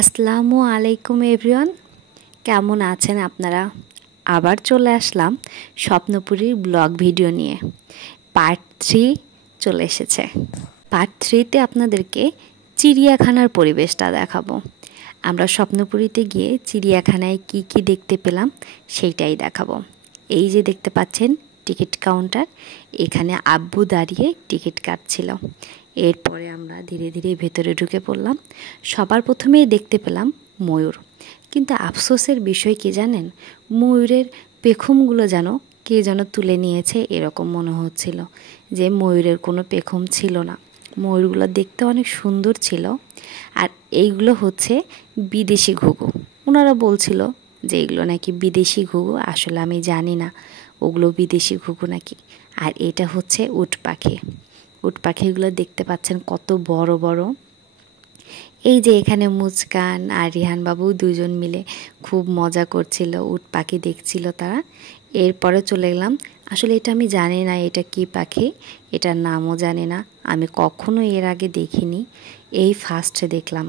আসসালামু আলাইকুম এভরিওয়ান, কেমন আছেন আপনারা? আবার চলে আসলাম স্বপ্নপুরীর ব্লগ ভিডিও নিয়ে। পার্ট 3 চলে এসেছে। পার্ট 3তে আপনাদেরকে চিড়িয়াখানার পরিবেশটা দেখাবো। আমরা স্বপ্নপুরীতে গিয়ে চিড়িয়াখানায় কি কি দেখতে পেলাম সেইটাই দেখাবো। এই যে দেখতে পাচ্ছেন টিকিট কাউন্টার, এখানে আব্বু দাঁড়িয়ে টিকিট কাটছিল। এরপরে আমরা ধীরে ধীরে ভেতরে ঢুকে পড়লাম। সবার প্রথমেই দেখতে পেলাম ময়ূর, কিন্তু আফসোসের বিষয় কি জানেন, ময়ূরের পেখমগুলো যেন কে যেন তুলে নিয়েছে, এরকম মনে হচ্ছিল যে ময়ূরের কোনো পেখম ছিল না। ময়ূরগুলো দেখতে অনেক সুন্দর ছিল, আর এইগুলো হচ্ছে বিদেশি ঘুঘু। ওনারা বলছিল যে এগুলো নাকি বিদেশি ঘুঘু, আসলে আমি জানি না ওগুলো বিদেশি ঘুঘু নাকি। আর এটা হচ্ছে উট পাখি। উট পাখিগুলো দেখতে পাচ্ছেন কত বড় বড়। এই যে এখানে মুস্কান আর রিহান বাবু দুজন মিলে খুব মজা করছিল, উট পাখি দেখছিল তারা। এরপরে চলে গেলাম, আসলে এটা আমি জানি না এটা কি পাখি, এটার নামও জানি না, আমি কখনো এর আগে দেখিনি, এই ফার্স্টে দেখলাম।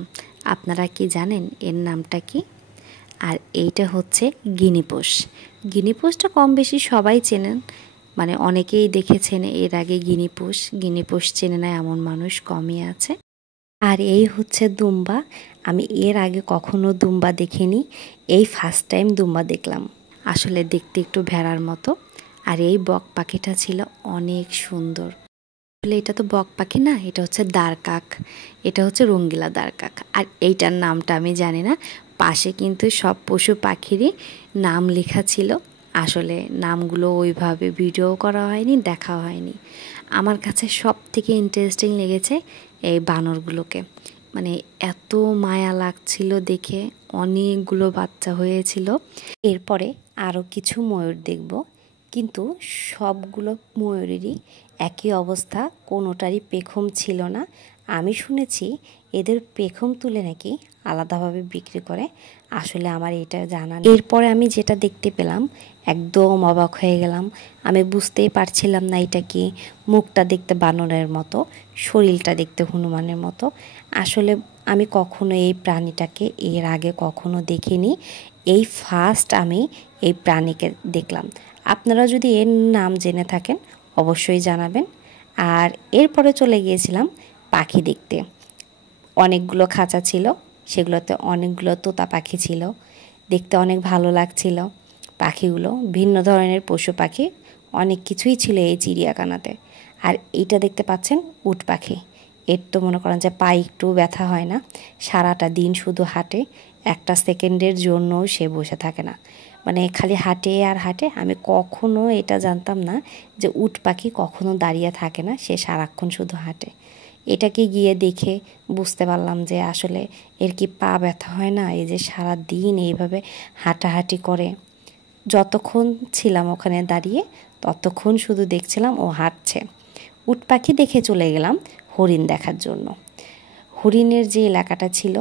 আপনারা কি জানেন এর নামটা কি? আর এইটা হচ্ছে গিনিপোষ। গিনিপোষটা কম বেশি সবাই চেনেন, মানে অনেকেই দেখেছেন এর আগে গিনিপোষ। গিনিপোষ চেনে না এমন মানুষ কমই আছে। আর এই হচ্ছে দুম্বা। আমি এর আগে কখনো দুম্বা দেখিনি, এই ফার্স্ট টাইম দুম্বা দেখলাম। আসলে দেখতে একটু ভেড়ার মতো। আর এই বক পাখিটা ছিল অনেক সুন্দর। আসলে এটা তো বক পাখি না, এটা হচ্ছে দারকাক, এটা হচ্ছে রঙ্গিলা দারকাক। আর এইটার নামটা আমি জানি না। পাশে কিন্তু সব পশু পাখিরই নাম লেখা ছিল। আসলে নামগুলো ওইভাবে ভিডিও করা হয়নি, দেখা হয়নি। আমার কাছে সব থেকে ইন্টারেস্টিং লেগেছে এই বানরগুলোকে, মানে এত মায়া লাগছিল দেখে। অনেকগুলো বাচ্চা হয়েছিল। এরপরে আরও কিছু ময়ূর দেখব, কিন্তু সবগুলো ময়ূরেরই একই অবস্থা, কোনোটারই পেখম ছিল না। আমি শুনেছি এদের পেখম তুলে নাকি আলাদাভাবে বিক্রি করে, আসলে আমার এটা জানা নেই। এরপরে আমি যেটা দেখতে পেলাম একদম অবাক হয়ে গেলাম। আমি বুঝতেই পারছিলাম না এটা কি। মুখটা দেখতে বানরের মতো, শরীরটা দেখতে হনুমানের মতো। আসলে আমি কখনো এই প্রাণীটাকে এর আগে কখনো দেখিনি, এই ফার্স্ট আমি এই প্রাণীকে দেখলাম। আপনারা যদি এর নাম জেনে থাকেন অবশ্যই জানাবেন। আর এরপরে চলে গিয়েছিলাম পাখি দেখতে। অনেকগুলো খাঁচা ছিল, সেগুলোতে অনেকগুলো তোতা পাখি ছিল, দেখতে অনেক ভালো লাগছিল পাখিগুলো। ভিন্ন ধরনের পশু পাখি অনেক কিছুই ছিল এই চিড়িয়াখানাতে। আর এইটা দেখতে পাচ্ছেন উট পাখি। এর তো মনে করেন যে পা একটু ব্যথা হয় না, সারাটা দিন শুধু হাঁটে, একটা সেকেন্ডের জন্যও সে বসে থাকে না, মানে খালি হাঁটে আর হাঁটে। আমি কখনো এটা জানতাম না যে উট পাখি কখনো দাঁড়িয়ে থাকে না, সে সারাক্ষণ শুধু হাঁটে। এটাকে গিয়ে দেখে বুঝতে পারলাম যে আসলে এর কি পা ব্যথা হয় না, এই যে সারা দিন এইভাবে হাঁটাহাঁটি করে। যতক্ষণ ছিলাম ওখানে দাঁড়িয়ে ততক্ষণ শুধু দেখছিলাম ও হাঁটছে। উট পাখি দেখে চলে গেলাম হরিণ দেখার জন্য। হরিণের যে এলাকাটা ছিল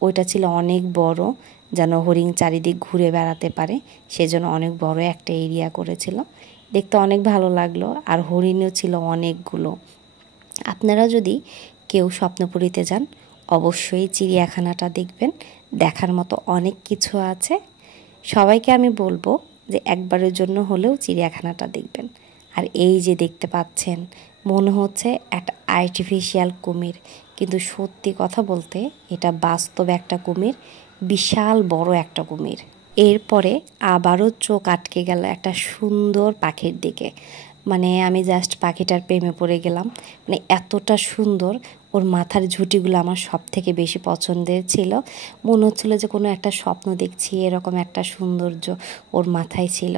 ওইটা ছিল অনেক বড়, যেন হরিণ চারিদিক ঘুরে বেড়াতে পারে, সেজন্য অনেক বড় একটা এরিয়া করেছিল। দেখতে অনেক ভালো লাগলো, আর হরিণও ছিল অনেকগুলো। আপনারা যদি কেউ স্বপ্নপুরীতে যান অবশ্যই চিড়িয়াখানাটা দেখবেন, দেখার মতো অনেক কিছু আছে। সবাইকে আমি বলবো যে একবারের জন্য হলেও চিড়িয়াখানাটা দেখবেন। আর এই যে দেখতে পাচ্ছেন মনে হচ্ছে একটা আর্টিফিশিয়াল কুমির, কিন্তু সত্যি কথা বলতে এটা বাস্তব একটা কুমির, বিশাল বড় একটা কুমির। এরপরে আবারও চোখ আটকে গেল একটা সুন্দর পাখির দিকে। মানে আমি জাস্ট পাখিটার প্রেমে পড়ে গেলাম, মানে এতটা সুন্দর। ওর মাথার ঝুঁটিগুলো আমার সব থেকে বেশি পছন্দের ছিল। মনে হচ্ছিল যে কোনো একটা স্বপ্ন দেখছি, এরকম একটা সৌন্দর্য ওর মাথায় ছিল।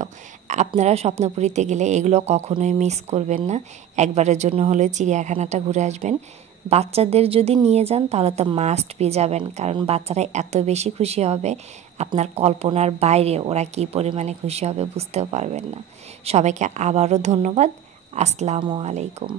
আপনারা স্বপ্নপুরীতে গেলে এগুলো কখনোই মিস করবেন না, একবারের জন্য হলে চিড়িয়াখানাটা ঘুরে আসবেন। বাচ্চাদের যদি নিয়ে যান তাহলে তো মাস্ট পেয়ে যাবেন, কারণ বাচ্চারা এত বেশি খুশি হবে, আপনার কল্পনার বাইরে ওরা কী পরিমাণে খুশি হবে বুঝতেও পারবেন না। সবাইকে আবারও ধন্যবাদ। আসসালামু আলাইকুম।